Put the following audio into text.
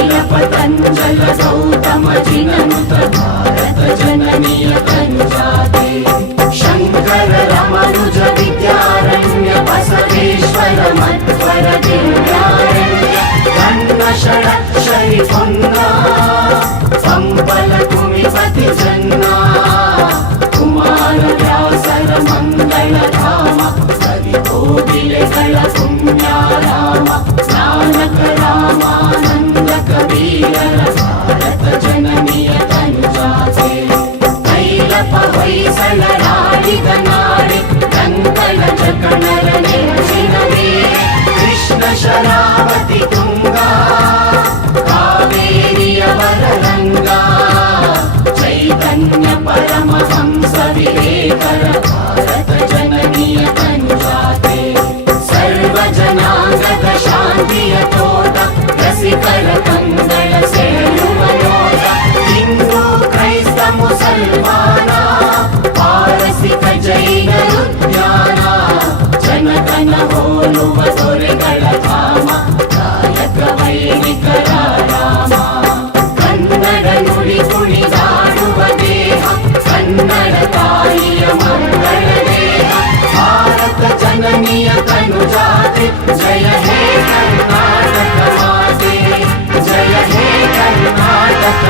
पतंजल गौतम जिननुत भारत जननीय तनुजाते शंकर रमनुज विद्यारण्य बसवेश्वर मध्वर दिव्यारण्य गण्ड षडक्षरि पुन्ना संपल कुमिपति जन्ना कुमार व्यासर मंगल धाम सरि कोविलಗಳ पुण्याराम नानक रामानंद कबीरर भारत जननीय तनुजाते कैलप ಹೊಯ್ಸಳರಾಡಿದ ನಾಡೆ ಕಂಕಣ ಜಕಣರ ನೆಚ್ಚಿನ ವೀರ ಕೃಷ್ಣ ಶರಾವತಿ ತುಂಗಾ ಕಾವೇರಿಯವರ ರಂಗಾ ಚೈತನ್ಯ ಪರಮಹಂಸ ವಿವೇಕರ ಭಾರತ ಜನನೀಯ ತನುಜಾತೆ ಸರ್ವ ಜನಾಂಗದ ಶಾಂತಿಯ ತೋಟ ರಸಿಕರ ಕಂಗಳ ಸೆಳೆಯುವ ನೋಟ ಹಿಂದೂ ಕ್ರೈಸ್ತ ಮುಸಲ್ಮಾನ ಪಾರಸಿಕ ಜೈನರು ಜ್ಞಾನ ಜನಗಣ ಹೋಲುವ ದೊರೆಗಳ ಧಾಮ ಕಾಯಕ ವೈಣಿಕರ ರಾಮ ಕನ್ನಡ ನುಡಿ ಕುಣಿದಾಡುವ ದೇಹ ಕನ್ನಡ ತಾಯಿಯ ಮಂಗಳ ದೇಹ ಭಾರತ ಜನನಿಯ ತನುಜಾತೆ ಜಯ ಹೇ ಕರ್ನಾಟಕ ಮಾತೆ ಜಯ ಹೇ ಕರ್ನಾಟಕ